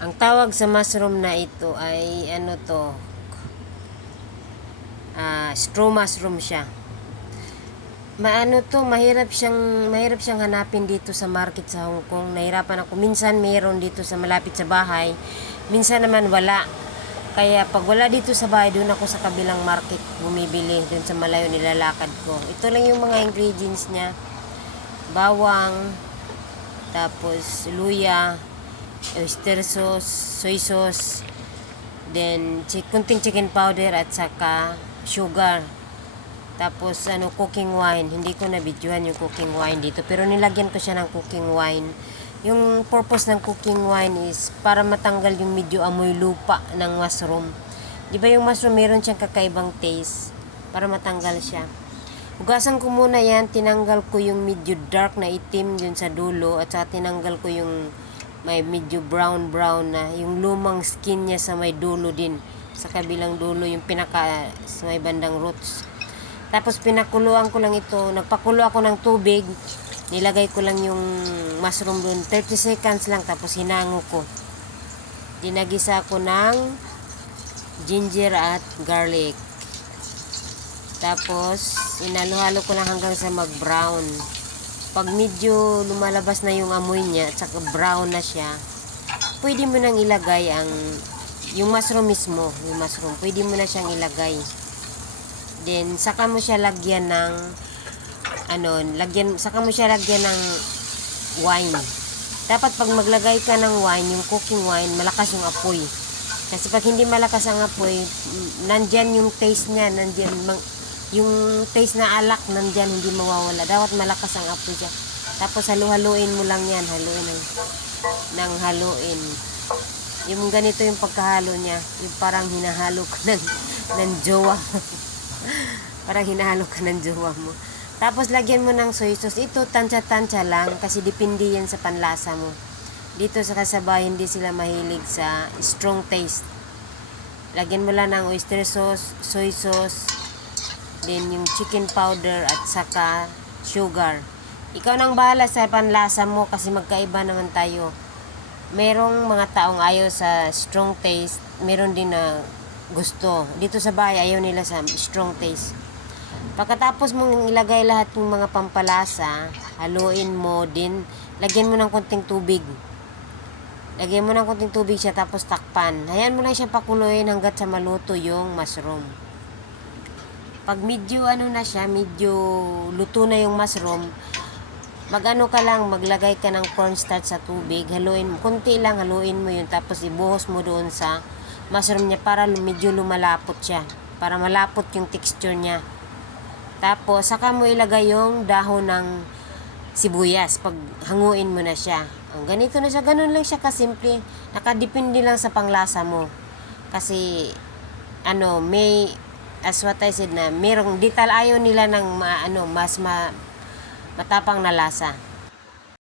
Ang tawag sa mushroom na ito ay ano to, straw mushroom siya. Maano to, mahirap siyang hanapin dito sa market sa Hong Kong. Nahirapan ako. Minsan mayroon dito sa malapit sa bahay. Minsan naman wala. Kaya pag wala dito sa bahay, doon ako sa kabilang market bumibili. Doon sa malayo nilalakad ko. Ito lang yung mga ingredients niya. Bawang, tapos luya, oyster sauce, soy sauce, then kunting chicken powder at saka sugar. Tapos cooking wine. Hindi ko na videohan yung cooking wine dito, pero nilagyan ko siya ng cooking wine. Yung purpose ng cooking wine is para matanggal yung medyo amoy lupa ng mushroom. Di ba yung mushroom meron siyang kakaibang taste, para matanggal siya. Hugasan ko muna yan, tinanggal ko yung medyo dark na itim dun sa dulo, at saka tinanggal ko yung may medyo brown na yung lumang skin niya sa may dulo din, sa kabilang dulo, yung pinaka sa may bandang roots. Tapos pinakuluan ko lang ito, nagpakulo ako ng tubig, nilagay ko lang yung mushroom doon, 30 seconds lang, tapos hinango ko. Dinagisa ko ng ginger at garlic. Tapos inalo-halo ko lang hanggang sa mag-brown. Pag medyo lumalabas na yung amoy niya at saka brown na siya, pwede mo nang ilagay yung mushroom mismo, yung mushroom, pwede mo na siyang ilagay. Then saka mo siya lagyan ng saka mo siya lagyan ng wine. Dapat pag maglagay ka ng wine, yung cooking wine, malakas yung apoy. Kasi pag hindi malakas ang apoy, nandyan yung taste niya, nandyan yung taste na alak, nandyan, hindi mawawala. Dapat malakas ang apoy siya. Tapos haluin mo lang yan, haluin. Yung ganito yung pagkahalo niya, yung parang hinahalo ka ng jowa mo. Parang hinahalo ka ng jowa mo. Tapos lagyan mo ng soy sauce. Ito tansya-tansya lang kasi depende yan sa panlasa mo. Dito sa kasabay, hindi sila mahilig sa strong taste. Lagyan mo lang ng oyster sauce, soy sauce, then yung chicken powder at saka sugar. Ikaw nang bahala sa panlasa mo kasi magkaiba naman tayo. Merong mga taong ayaw sa strong taste, meron din na gusto. Dito sa bahay, ayaw nila sa strong taste. Pagkatapos mong ilagay lahat ng mga pampalasa, haluin mo din, lagyan mo ng konting tubig. Lagyan mo ng konting tubig siya, tapos takpan. Hayaan mo lang siya pakuluin hanggat sa maluto yung mushroom. Pag medyo na siya, medyo luto na yung mushroom, maglagay ka ng cornstarch sa tubig, haluin mo, konti lang haluin mo yun, tapos ibuhos mo doon sa mushroom niya para medyo lumalapot siya, para malapot yung texture niya. Tapos saka mo ilagay yung dahon ng sibuyas pag hanguin mo na siya. Ganito na siya, ganun lang siya kasimple. Nakadepende lang sa panglasa mo. Kasi may, as what I said, na merong detail, ayaw nila ng matapang na lasa.